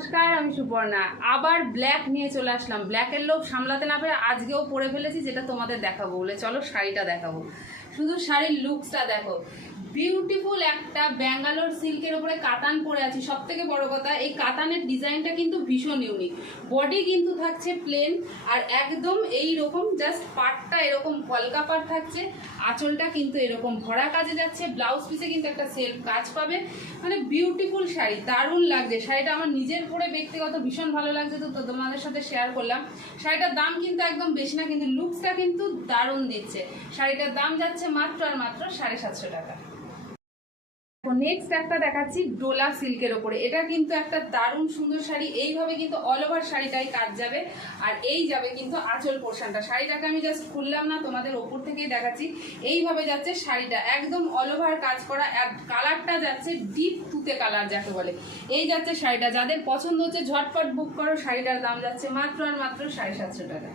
নমস্কার, আমি সুপর্ণা। আবার ব্ল্যাক নিয়ে চলে আসলাম। ব্ল্যাকের লোভ সামলাতে না পেরে আজকেও পরে ফেলেছি, যেটা তোমাদের দেখাবো বলে। চলো শাড়িটা দেখাবো। শুধু শাড়ির লুকসটা দেখো, বিউটিফুল একটা ব্যাঙ্গালোর সিল্কের উপরে কাতান পরে আছি। সব থেকে বড় কথা, এই কাতানের ডিজাইনটা কিন্তু ভীষণ ইউনিক। বডি কিন্তু থাকছে প্লেন আর একদম এই রকম জাস্ট পাটটা এরকম কলকা পাট থাকছে, আঁচলটা কিন্তু এরকম ভরা কাজে যাচ্ছে, ব্লাউজ পিসে কিন্তু একটা সেলফ কাজ পাবে। মানে বিউটিফুল শাড়ি, দারুণ লাগছে শাড়িটা। আমার নিজের পরে ব্যক্তিগত ভীষণ ভালো লাগছে, তো তোমাদের সাথে শেয়ার করলাম। শাড়িটার দাম কিন্তু একদম বেশি না, কিন্তু লুকসটা কিন্তু দারুণ দিচ্ছে। শাড়িটার দাম যাচ্ছে মাত্র আর মাত্র 750 টাকা। নেক্সট একটা দেখাচ্ছি ডোলা সিল্কের ওপরে। এটা কিন্তু একটা দারুণ সুন্দর শাড়ি। এইভাবে কিন্তু অল ওভার শাড়িটাই কাজ যাবে, আর এই যাবে কিন্তু আঁচল পোর্শনটা। শাড়িটাকে আমি জাস্ট খুললাম না, তোমাদের ওপর থেকেই দেখাচ্ছি। এইভাবে যাচ্ছে শাড়িটা, একদম অল ওভার কাজ করা। কালারটা যাচ্ছে ডিপ তুতে কালার যাকে বলে। এই যাচ্ছে শাড়িটা। যাদের পছন্দ হচ্ছে ঝটপট বুক করো। শাড়িটার দাম যাচ্ছে মাত্র আর মাত্র 750 টাকা।